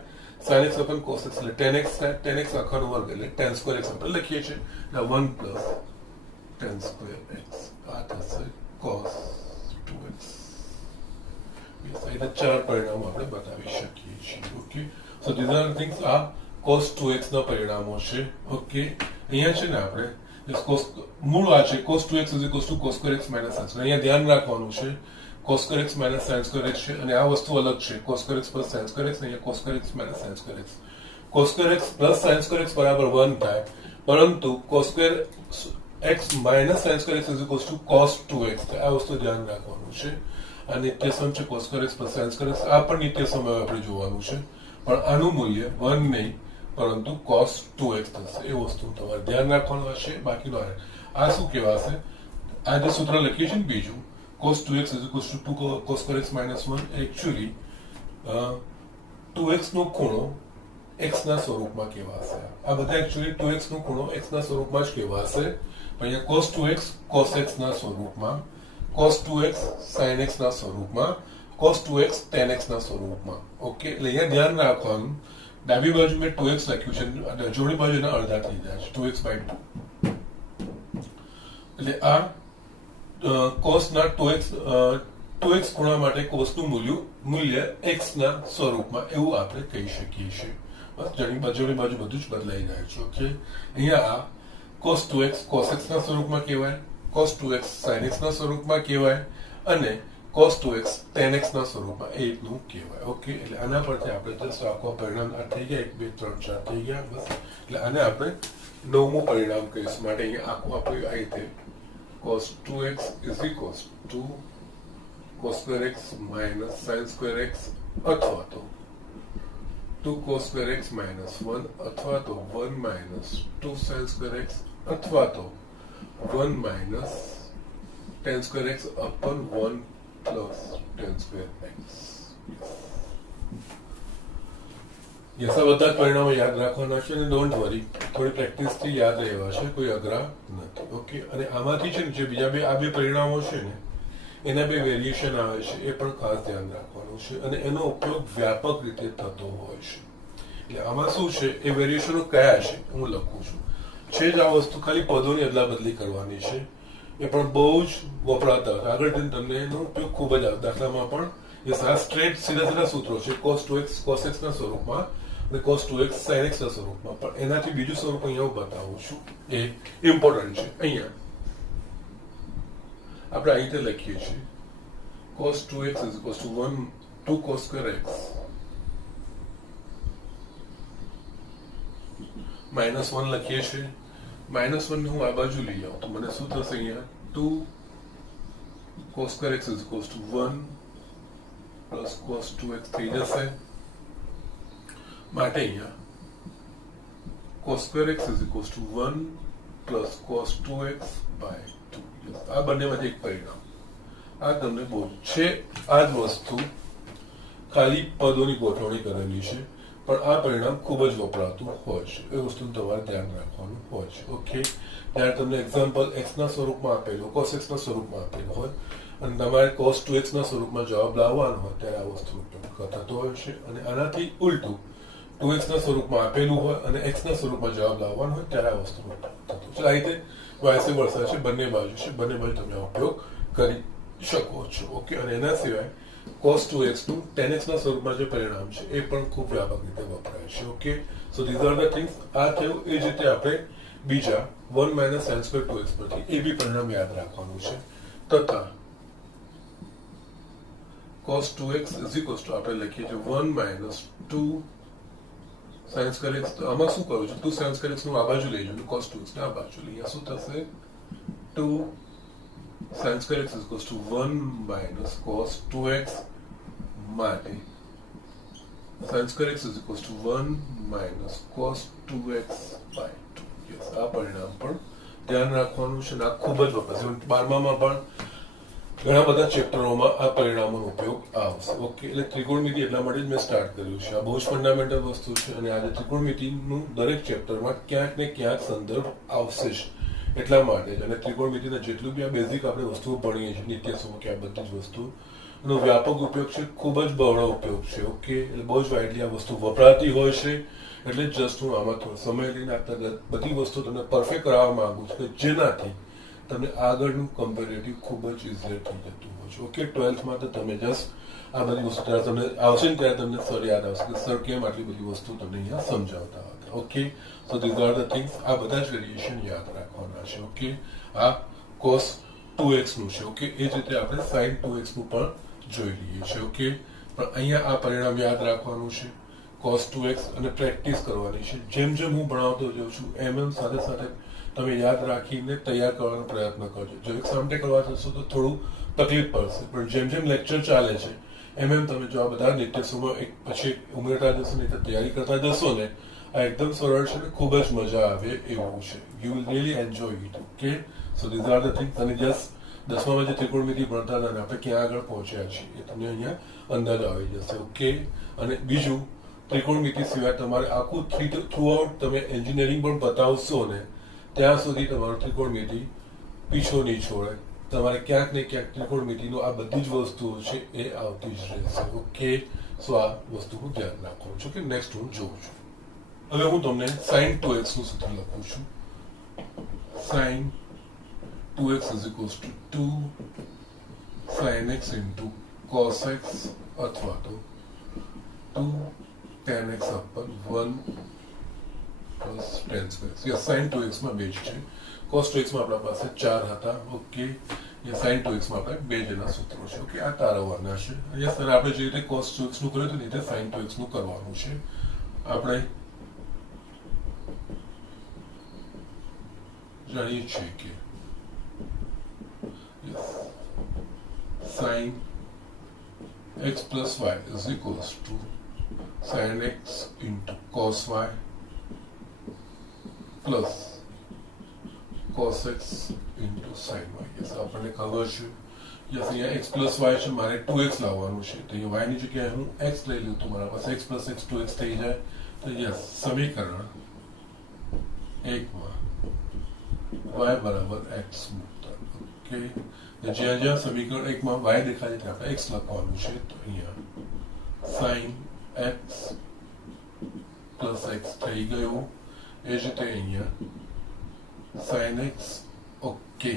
sin x upon cos x એટલે tan x થાય, tan x આખાનો વર્ગ એટલે tan square x આપણે લખીએ છીએ, એટલે 1 પ્લસ tan square x આ થશે cos 2x. આ ચાર પરિણામો આપણે બતાવી શકીએ છીએ. Okay, so these are things. આ cos 2x ના પરિણામો છે. ઓકે, અહીંયા છે ને આપણે મૂળ આ છે cos 2x is equals to cos square x minus sin square. અહીંયા ધ્યાન રાખવાનું છે cos square x minus sin square x છે અને આ વસ્તુ અલગ છે cos square x plus sin square x, અહીંયા cos square x minus sin square x. cos square x plus sin square x બરાબર 1 થાય, પરંતુ cos square x minus sin square x is equals to cos 2x થાય. આ વસ્તુ ધ્યાન રાખવાનું છે. આ નિત્યસમ છે cos square x plus sin square x, આ પણ નિત્યસમ આપણે જોવાનું છે, પણ આનું મૂલ્ય 1 નહીં પરંતુ cos 2x થશે. એ વસ્તુ તમારે ધ્યાન રાખવાનું હશે. બાકીનો આ શું કહેવાશે? આ જે સૂત્ર લખ્યું છે ને બીજું cos 2x is equals to 2 cos square x minus 1, actually 2x નો ખૂણો x ના સ્વરૂપમાં કહેવાશે. આ બધા એકચ્યુઅલી 2x નો ખૂણો x ના સ્વરૂપમાં જ કહેવાશે, પણ અહીંયા cos 2x cos x ના સ્વરૂપમાં, cos 2x sin x ના સ્વરૂપમાં, cos 2x tan x ના સ્વરૂપમાં. ઓકે, એટલે અહીંયા ધ્યાન રાખવાનું, ડાબી બાજુ મેં 2x લખ્યું છે, જમણી બાજુ એના અડધા થઈ જાય છે 2x/2. એટલે આ cos ના 2x ખૂણા માટે cos નું મૂલ્ય x ના સ્વરૂપમાં એવું આપણે કહી શકીએ છીએ. બસ જમણી બાજુ બધું જ બદલાઈ જાય છે. ઓકે, અહીંયા આ cos 2x cos x ના સ્વરૂપમાં કહેવાય, cos 2x sin x ના સ્વરૂપમાં કહેવાય અને cos 2x tan x ના સ્વરૂપમાં એ રીતનું કહેવાય. ઓકે, એટલે આના પરથી આપણે જસ્ટ આખો પરિણામ આ થઈ ગયા, 1 2 3 4 થઈ ગયા. બસ, એટલે આને આપણે 9મું પરિણામ કહીશું. માટે અહીંયા આખું આપણે આ રીતે cos 2x is equals to cos square x minus sin square x અથવા તો 2 cos square x minus 1 અથવા તો 1 minus 2 sin square x અથવા તો 1 minus tan square x upon 1 plus tan square x. Yes, આ બધા પરિણામો યાદ રાખવાના છે અને ડોન્ટ વરી, થોડી પ્રેક્ટિસથી યાદ રહેવા છે, કોઈ અઘરા નથી. ઓકે, અને આમાંથી છે ને જે બીજા આ બે પરિણામો છે ને એના બે વેરિએશન આવે છે, એ પણ ખાસ ધ્યાન રાખવાનું છે અને એનો ઉપયોગ વ્યાપક રીતે થતો હોય છે. એટલે આમાં શું છે, એ વેરિએશનો કયા છે હું લખું છું. છે જ આ વસ્તુ, ખાલી પદોની અદલા બદલી કરવાની છે, એ પણ બહુ જ વપરાતા હોય. આગળ જઈને તમને એનો ઉપયોગ ખૂબ જ આવે. દાખલામાં પણ આ સ્ટ્રેટ સીધા સૂત્રો છે cos 2x cos x ના સ્વરૂપમાં અને cos 2x sin x ના સ્વરૂપમાં, પણ એનાથી બીજું સ્વરૂપ અહીંયા હું બતાવું છું, એ ઇમ્પોર્ટન્ટ છે. અહીંયા આપણે આ રીતે લખીએ છીએ cos 2x is equals to 2 cos square x minus 1 લખીએ છીએ, -1 હું આ બાજુ લઈ આવું તો મને શું થશે અહીંયા 2 cos square x is equals to 1 plus cos 2x થઈ જશે માટે અહીંયા cos square x is equals to 1 plus cos 2x by 2. આ બંનેમાંથી એક પરિણામ આ તમને બહુ છે આ જ વસ્તુ ખાલી પદોની ગોઠવણી કરેલી છે પણ આ પરિણામ ખૂબ જ વપરાતું હોય છે એ વસ્તુનું તમારે ધ્યાન રાખવાનું હોય છે ઓકે જ્યારે તમને એક્ઝામ્પલ x ના સ્વરૂપમાં આપેલો cos x ના સ્વરૂપમાં આપેલો હોય અને તમારે cos 2x ના સ્વરૂપમાં જવાબ લાવવાનો હોય ત્યારે આ વસ્તુનો ઉપયોગ થતો હોય છે અને આનાથી ઉલટું 2x ના સ્વરૂપમાં આપેલું હોય અને x ના સ્વરૂપમાં જવાબ લાવવાનો હોય ત્યારે આ વસ્તુનો ઉપયોગ થતો હોય આ રીતે વાયસે વર્ષા છે બંને બાજુ તમે આ ઉપયોગ કરી શકો છો ઓકે અને એના સિવાય cos 2x નું tan x ના સ્વરૂપમાં જે પરિણામ છે એ પણ ખૂબ વ્યાપક રીતે વપરાય છે okay so these are the things આ થયું એ જ રીતે આપણે બીજા 1 - sin square 2x પરથી એ બી પરિણામ યાદ રાખવાનું છે તથા cos 2x is equals to આપણે લખીએ છીએ 1 - 2 sin square x તો આમાં શું કરું છું 2 sin square x નું આ બાજુ લઈ જવાનું cos 2x ને આ બાજુ લઈએ શું થશે 2 sin square x is equals to 1 minus cos 2x માટે sin square x is equals to 1 minus cos 2x by 2 yes આ પરિણામ પણ ધ્યાન રાખવાનું છે આ ખૂબ જ વપરાશે 12માં પણ ઘણા બધા ચેપ્ટરોમાં આ પરિણામોનો ઉપયોગ આવશે ઓકે એટલે ત્રિકોણમિતિ એટલા માટે જ મેં સ્ટાર્ટ કર્યું છે આ બહુ જ ફંડામેન્ટલ વસ્તુ છે અને આજે ત્રિકોણમિતિનું દરેક ચેપ્ટરમાં ક્યાંક ને ક્યાંક સંદર્ભ આવશે જ એટલા માટે જ અને ત્રિકોણમિતિના જેટલું બી આ બેઝિક આપણે વસ્તુઓ ભણીએ છીએ નિત્ય સમૂહ કે આ બધી જ વસ્તુનો વ્યાપક ઉપયોગ છે ખૂબ જ બહોળો ઉપયોગ છે ઓકે એટલે બહુ જ વાઇડલી આ વસ્તુ વપરાતી હોય છે એટલે જસ્ટ હું આમાં થોડો સમય લઈને બધી વસ્તુ તમને પરફેક્ટ કરાવવા માંગુ છું કે જેનાથી તમને આગળનું કમ્પેરેટિવ ખૂબ જ ઇઝીલી થઈ જતું હોય છે ઓકે 12થમાં તો તમે જસ્ટ આ બધી વસ્તુ ત્યારે તમને આવશે ને ત્યારે તમને સર યાદ આવશે કે સર કેમ આટલી બધી વસ્તુ તમને અહીંયા સમજાવતા હતા okay so these are the things આ બધા જ વેરિએશન યાદ રાખવાના છે ઓકે આ cos 2x નું છે ઓકે એ જ રીતે આપણે sin 2x નું પણ જોઈ લઈએ છીએ ઓકે પણ અહીંયા આ પરિણામ યાદ રાખવાનું છે cos 2x અને પ્રેક્ટિસ કરવાની છે જેમ જેમ હું ભણાવતો જાઉં છું એમ સાથે સાથે તમે યાદ રાખીને તૈયાર કરવાનો પ્રયત્ન કરજો જો એક સામટે કરવા જશો તો થોડું તકલીફ પડશે પણ જેમ જેમ લેક્ચર ચાલે છે એમ તમે જો આ બધા નિત્ય સમૂહ એક પછી ઉમેરતા જશો ને તૈયારી કરતા જશો ને આ એકદમ સરળ છે ને ખૂબ જ મજા આવે એવું છે you will really enjoy it okay so these are the things અને જસ્ટ 10માં જે ત્રિકોણમિતિ ભણતા હતા ને આપણે ક્યાં આગળ પહોંચ્યા છીએ એ તમને અહીંયા અંદાજ આવી જશે ઓકે અને બીજું ત્રિકોણમિતિ સિવાય તમારે આખું થ્રુ આઉટ તમે એન્જિનિયરિંગ પણ બતાવશો ને ત્યાં સુધી તમારું ત્રિકોણમિતિ પીછો નહીં છોડે તમારે ક્યાંક ને ક્યાંક ત્રિકોણમિતિનો આ બધી જ વસ્તુઓ છે એ આવતી જ રહેશે ઓકે સો આ વસ્તુ હું ધ્યાન રાખું છું કે નેક્સ્ટ હું જોઉં છું હવે હું તમને sin 2x નું સૂત્ર લખું છું sin 2x is equals to 2 sin x into cos x અથવા તો 2 tan x upon 1 plus tan square yes sin 2x માં બે છે cos 2x માં આપણા પાસે 4 હતા ઓકે યસ sin 2x માં આપણે બે જેના સૂત્રો છે ઓકે આ તારવવાના છે યસ સર આપણે જે રીતે cos 2x નું કર્યું હતું ને તે sin 2x નું કરવાનું છે આપણે જાણીએ છીએ કે sin x plus y is equals to sin x into cos y plus cos x into sin y yes આપણને ખબર છે યસ અહીંયા x plus y છે મારે 2x લાવવાનું છે તો અહીંયા y ની જગ્યાએ હું x લઈ લઉં તો મારા પાસે x plus x 2x થઈ જાય તો યસ સમીકરણ 1 માં y બરાબર x મૂકતા ઓકે જ્યાં જ્યાં સમીકરણ 1 માં y દેખાય છે આપણે x લખવાનું છે તો અહીંયા sin x plus x થઈ ગયું એ જ રીતે અહીંયા sin x okay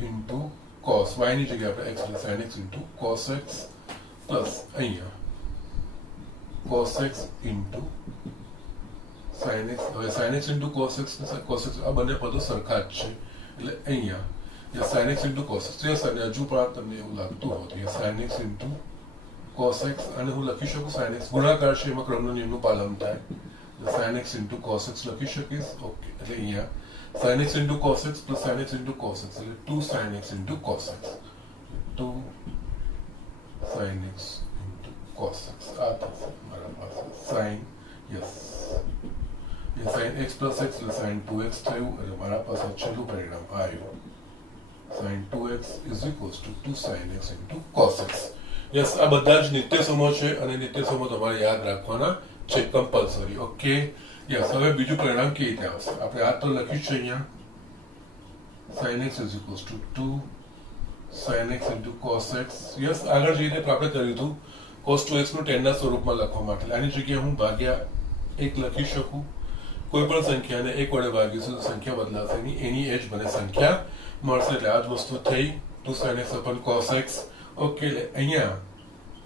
into cos y ની જગ્યાએ આપણે x એટલે sin x into cos x plus અહીંયા cos x into sin x હવે sin x into cos x આ બંને પદો સરખા જ છે એટલે અહીંયા sin x into cos x yes અને હજુ પણ તમને એવું લાગતું હોય તો sin x into cos x અને હું લખી શકું sin x ગુણાકાર છે એમાં ક્રમનો નિયમનું પાલન થાય sin x into cos x લખી શકીશ. ઓકે, એટલે અહીંયા sin x into cos x plus sin x into cos x એટલે 2 sin x into cos x, 2 sin x into cos x આ થશે મારા પાસે sin sin x plus x એટલે sin 2x થયું એટલે મારા પાસે છેલ્લું પરિણામ આવ્યું sin 2x is equals to 2 sin x into cos x. Yes, આ બધા જ નિત્યસમો છે અને નિત્યસમો તમારે યાદ રાખવાના છે કમ્પલસરી. Okay, yes. હવે બીજું પરિણામ કેવી રીતે આવશે? આપણે આ તો લખ્યું છે અહીંયા sin x is equals to 2 sin x into cos x. Yes, આગળ જે રીતે આપણે કર્યું હતું cos 2x નું tan ના સ્વરૂપમાં લખવા માટે આની જગ્યાએ હું ભાગ્યા 1 લખી શકું. કોઈ પણ સંખ્યાને 1 વડે ભાગીશું તો સંખ્યા બદલાશે નહીં, એની એજ મને સંખ્યા મળશે. એટલે આ જ વસ્તુ થઈ 2 sin x upon cos x. Okay, એટલે અહીંયા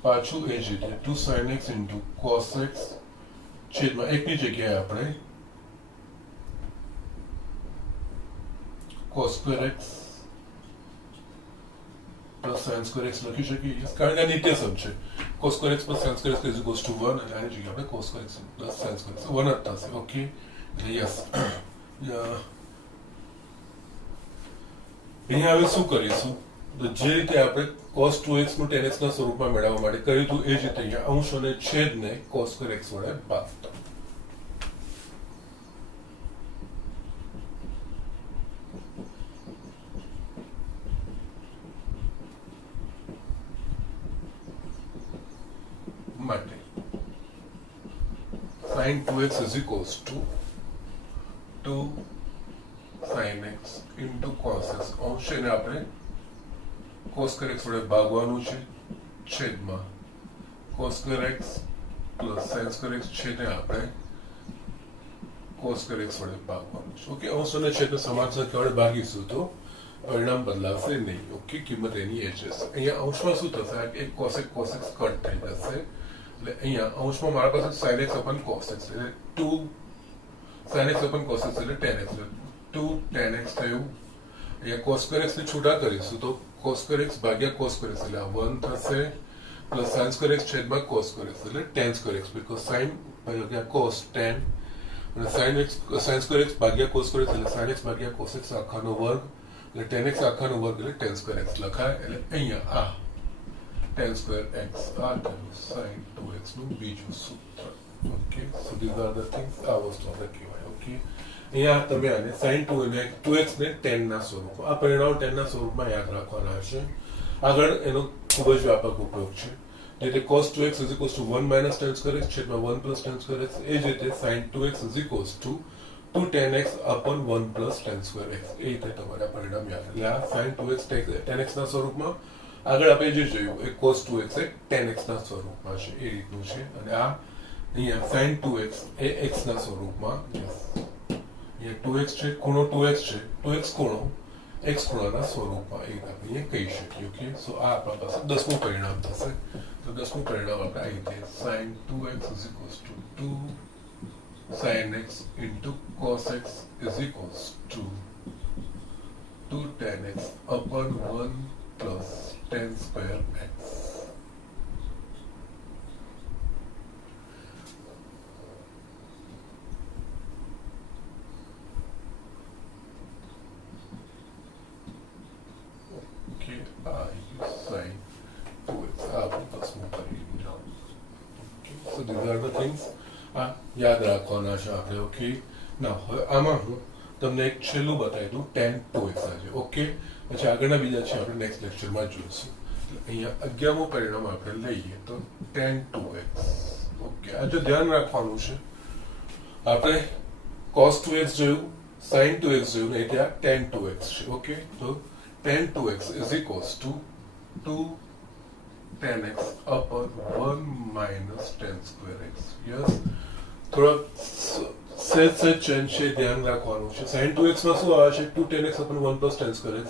પાછું એ જ રીતે 2 sin x into cos x છેદમાં 1 ની જગ્યાએ આપણે cos square x plus sin square x લખી શકીએ, કારણ કે આ નિત્યસમ છે. cos square x plus sin square x is equals to 1 અને આની જગ્યાએ આપણે cos square x plus sin square x 1 જ થશે. ઓકે, એટલે યસ. અહીંયા હવે શું કરીશું? તો જે રીતે આપણે cos 2x નું tan x ના સ્વરૂપમાં મેળવવા માટે કર્યું હતું એ જ રીતે અહીંયા અંશ અને છેદને cos square x વડે ભાગતા. માટે sin 2x is equals to 2 sin x into cos x. અંશ એને આપણે cos square x વડે ભાગવાનું છે છેદમાં cos square x plus sin square x છેદને આપણે cos square x વડે ભાગવાનું છે. ઓકે, અંશ અને છેદને સમાન સંખ્યા વડે ભાગીશું તો પરિણામ બદલાશે નહીં. ઓકે, કિંમત એની એ જ રહેશે. અહીંયા અંશમાં શું થશે? એક cos x કટ થઈ જશે એટલે અહીંયા અંશમાં મારા પાસે sin x upon cos x એટલે 2 sin x upon cos x એટલે tan x, 2 tan x થયું. અહીંયા cos square x ને છૂટા કરીશું તો cos square x ભાગ્યા cos square x એટલે 1 થશે પ્લસ sin square x છેદમાં cos square x એટલે tan square x, because sin ભાગ્યા cos tan અને sin square x ભાગ્યા cos square x એટલે sin x ભાગ્યા cos x આખાનો વર્ગ એટલે tan x આખાનો વર્ગ એટલે tan square x લખાય. એટલે અહીંયા આ tan square x આ થયું sin 2x નું બીજું સૂત્ર. Okay, so these are the things. આ વસ્તુ આપણે કહેવાય. ઓકે, અહીંયા તમે આને sin 2x ને tan ના સ્વરૂપમાં, આ પરિણામ tan ના સ્વરૂપમાં યાદ રાખવાના છે. આગળ એનો ખૂબ જ વ્યાપક ઉપયોગ છે. એટલે cos 2x is equals to 1 minus tan square x છેદમાં 1 plus tan square x. એ જ રીતે sin 2x is equals to 2 tan x upon 1 plus tan square x. એ રીતે તમારે પરિણામ યાદ. એટલે આ sin 2x tan x ના સ્વરૂપમાં, આગળ આપણે જે જોયું એ cos 2x એ tan x ના સ્વરૂપમાં છે, એ રીતનું છે. અને આ અહીંયા sin 2x એ x ના સ્વરૂપમાં, અહીંયા 2x છે, ખૂણો 2x છે, 2x ખૂણો x ખૂણાના સ્વરૂપમાં એ આપણે અહીંયા કહી શકીએ. ઓકે, સો આ આપણા પાસે 10મું પરિણામ થશે. તો 10મું પરિણામ આપણે આ રીતે sin 2x is equals to 2 sin x into cos x is equals to 2 tan x upon 1 plus tan square x. Okay, sin 2x. So these are the things યાદ રાખવાના છે આપણે. ઓકે, ના હવે આમાં હું તમને એક છેલ્લું બતાવી દઉં tan 2x આજે. ઓકે, પછી આગળના બીજા છે આપણે નેક્સ્ટ લેક્ચરમાં જોઈશું. અહીંયા 11મું પરિણામ આપણે લઈએ તો tan 2x. ઓકે, આ જો ધ્યાન રાખવાનું છે, આપણે cos 2x જોયું, sin 2x જોયું ને એટલે આ tan 2x છે. ઓકે, તો tan 2x is equals to 2 tan x upon 1 minus tan square x. Yes, થોડા સેજ ચેન્જ છે, ધ્યાન રાખવાનું છે. sin 2x માં શું આવે છે? 2 tan x upon 1 plus tan square x.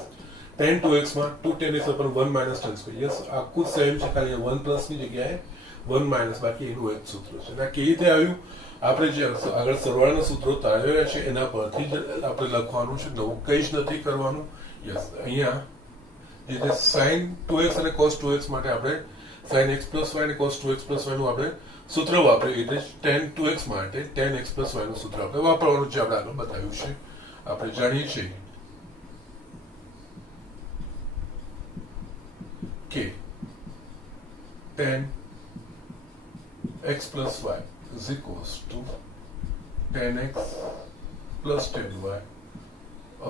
tan 2x માં 2 tan x upon 1 minus tan square. Yes, આખું સેમ છે, ખાલી 1 પ્લસ ની જગ્યાએ 1 માઇનસ, બાકી એનું એક સૂત્ર છે. અને કેવી રીતે આવ્યું? આપણે જે આગળ સરવાળાના સૂત્રો તારવ્યા છે એના પરથી જ આપણે લખવાનું છે, નવું કંઈ જ નથી કરવાનું. યસ, અહીંયા જે sin 2x અને cos 2x માટે આપણે sin x plus y અને cos 2x plus y નું આપણે સૂત્ર વાપરીએ એટલે tan 2x માટે tan x plus y નું સૂત્ર આપણે વાપરવાનું છે. આપણે આગળ બતાવ્યું છે. આપણે જાણીએ છીએ કે tan x plus y is equals to tan x plus tan y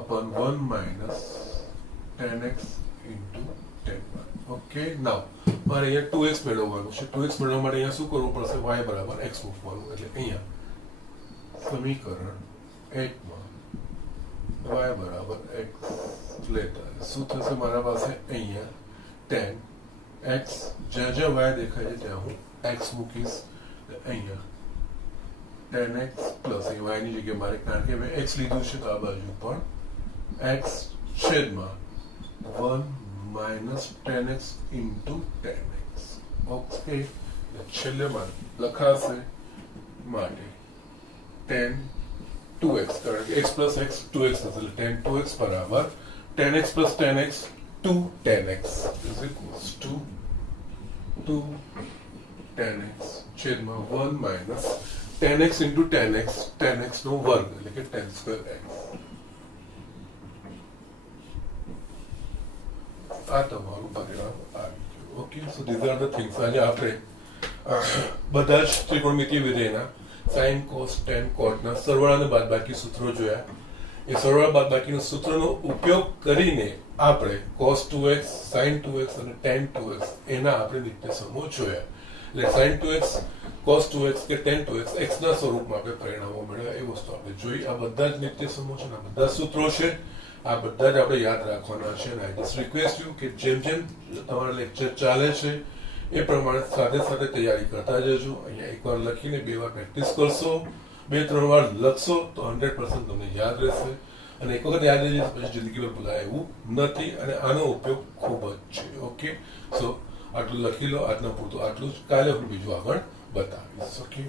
upon 1 minus tan x into tan y. Okay, now મારે અહીંયા 2x મેળવવાનું છે. 2x મેળવવા માટે અહીંયા શું કરવું પડશે? y બરાબર x મૂકવાનું. એટલે અહીંયા સમીકરણ 8 માં y બરાબર x લેતા શું થશે મારા પાસે? અહીંયા tan x જ્યાં જ્યાં y દેખાય છે ત્યાં હું x મૂકીશ. અહીંયા tan x પ્લસ y ની જગ્યાએ મારે, કારણ કે મેં x લીધું છે તો આ બાજુ પણ x છેદમાં 1 minus tan x into tan x. Okay, છેલ્લે માં લખાશે માટે tan 2x, કારણ કે x plus x 2x થશે એટલે tan 2x બરાબર tan x plus tan x 2 tan x is equals to 2 tan x છેદમાં 1 minus tan x into tan x નો વર્ગ એટલે કે tan square x. આ તમારું પરિણામ આવી ગયું. Okay, so these are the things. આજે આપણે બધા જ ત્રિકોણમિતિય વિધેયના સાઇન, કોસ, ટેન, કોટના સરવાળા અને બાદબાકી સૂત્રો જોયા. એ સરવાળા બાદબાકીના સૂત્રનો ઉપયોગ કરીને આપણે cos 2x, sin 2x અને tan 2x એના આપણે નિત્ય સમૂહ જોયા. એટલે sin 2x, cos 2x કે tan 2x x ના સ્વરૂપમાં આપણે પરિણામો મેળવ્યા એ વસ્તુ આપણે જોઈ. આ બધા જ નિત્ય સમૂહ છે, આ બધા સૂત્રો છે, આ બધા જ આપણે યાદ રાખવાના છે. અને આઈ જસ્ટ રિક્વેસ્ટ યુ કે જેમ જેમ તમારા લેક્ચર ચાલે છે એ પ્રમાણે સાથે સાથે તૈયારી કરતા જજો. અહીંયા એકવાર લખીને 2 વાર પ્રેક્ટિસ કરશો, 2-3 વાર લખશો તો 100% તમને યાદ રહેશે. અને એક વખત યાદ રહી જશે પછી જિંદગીભર ભૂલાય એવું નથી. અને આનો ઉપયોગ ખૂબ જ છે. ઓકે, સો આટલું લખી લો. આજના પૂરતું આટલું જ. કાલે હું બીજું આગળ બતાવીશ. ઓકે.